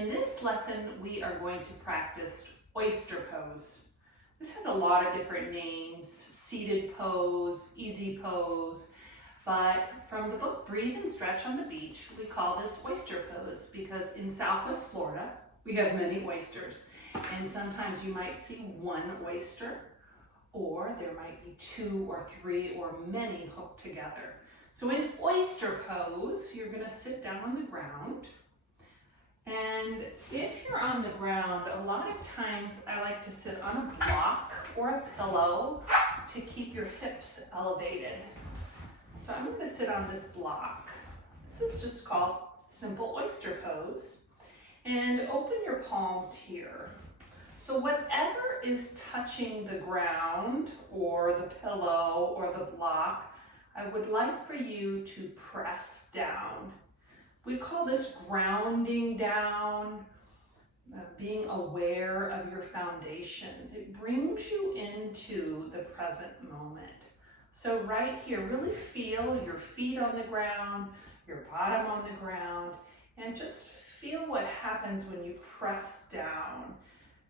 In this lesson, we are going to practice oyster pose. This has a lot of different names: seated pose, easy pose, but from the book Breathe and Stretch on the Beach, we call this oyster pose because in Southwest Florida, we have many oysters, and sometimes you might see one oyster, or there might be two or three or many hooked together. So in oyster pose, you're going to sit down on the ground. And if you're on the ground, a lot of times I like to sit on a block or a pillow to keep your hips elevated. So I'm going to sit on this block. This is just called simple oyster pose. And open your palms here. So whatever is touching the ground or the pillow or the block, I would like for you to press down. We call this grounding down, being aware of your foundation. It brings you into the present moment. So right here, really feel your feet on the ground, your bottom on the ground, and just feel what happens when you press down.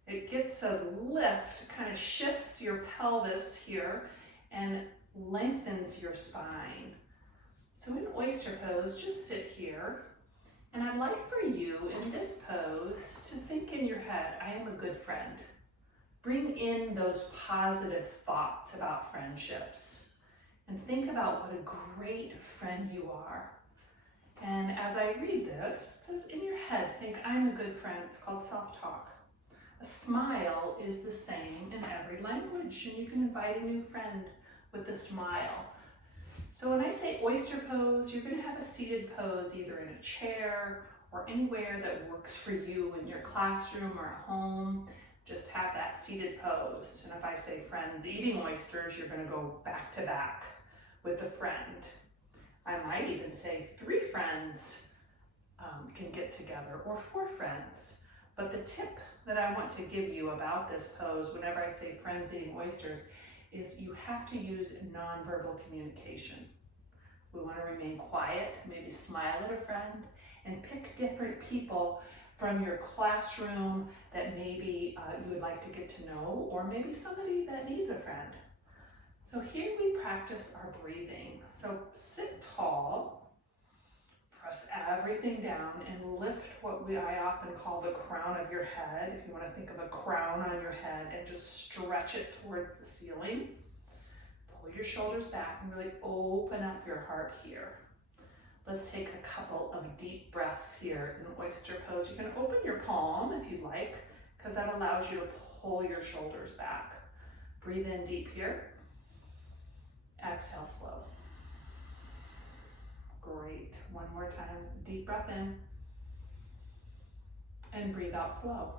It gets a lift, kind of shifts your pelvis here and lengthens your spine. So in oyster pose, just sit here, and I'd like for you in this pose to think in your head, I am a good friend. Bring in those positive thoughts about friendships and think about what a great friend you are. And as I read this, it says in your head, think I'm a good friend. It's called self-talk. A smile is the same in every language, and you can invite a new friend with a smile. So when I say oyster pose, you're going to have a seated pose either in a chair or anywhere that works for you in your classroom or at home. Just have that seated pose. And if I say friends eating oysters, you're going to go back to back with a friend. I might even say 3 friends can get together, or 4 friends. But the tip that I want to give you about this pose, whenever I say friends eating oysters, is you have to use nonverbal communication. We want to remain quiet, maybe smile at a friend, and pick different people from your classroom that maybe you would like to get to know, or maybe somebody that needs a friend. So here we practice our breathing. So sit tall, press everything down, and lift what I often call the crown of your head. If you want to think of a crown on your head, and just stretch it towards the ceiling. Pull your shoulders back and really open up your heart here. Let's take a couple of deep breaths here in oyster pose. You can open your palm if you like, because that allows you to pull your shoulders back. Breathe in deep here. Exhale slow. Great. One more time. Deep breath in. And breathe out slow.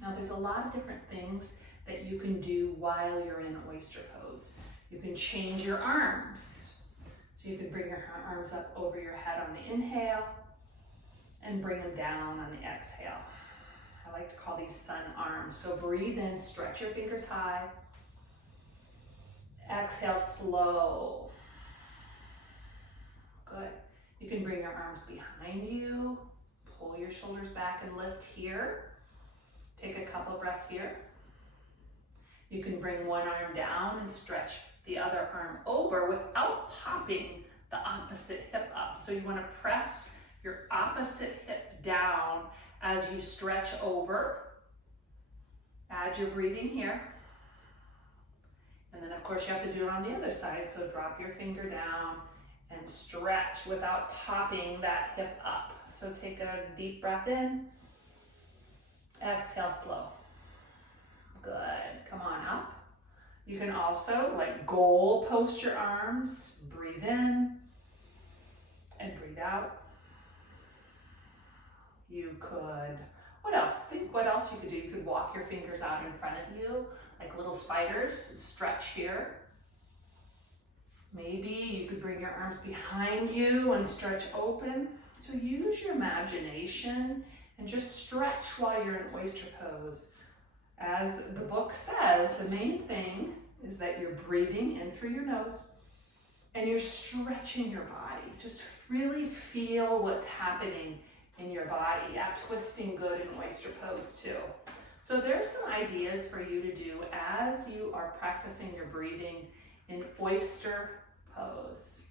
Now there's a lot of different things that you can do while you're in oyster pose. You can change your arms. So you can bring your arms up over your head on the inhale and bring them down on the exhale. I like to call these sun arms. So breathe in, stretch your fingers high. Exhale slow. Good. You can bring your arms behind you, pull your shoulders back and lift here. Take a couple breaths here. You can bring one arm down and stretch the other arm over without popping the opposite hip up. So you want to press your opposite hip down as you stretch over. Add your breathing here. And then of course you have to do it on the other side. So drop your finger down and stretch without popping that hip up. So take a deep breath in. Exhale slow. Good. Come on up. You can also goal post your arms. Breathe in and breathe out. You could, what else? Think what else you could do. You could walk your fingers out in front of you like little spiders. Stretch here. Maybe you could bring your arms behind you and stretch open. So use your imagination and just stretch while you're in oyster pose. As the book says, the main thing is that you're breathing in through your nose and you're stretching your body. Just really feel what's happening in your body. Yeah, twisting good in oyster pose too. So there's some ideas for you to do as you are practicing your breathing in oyster pose.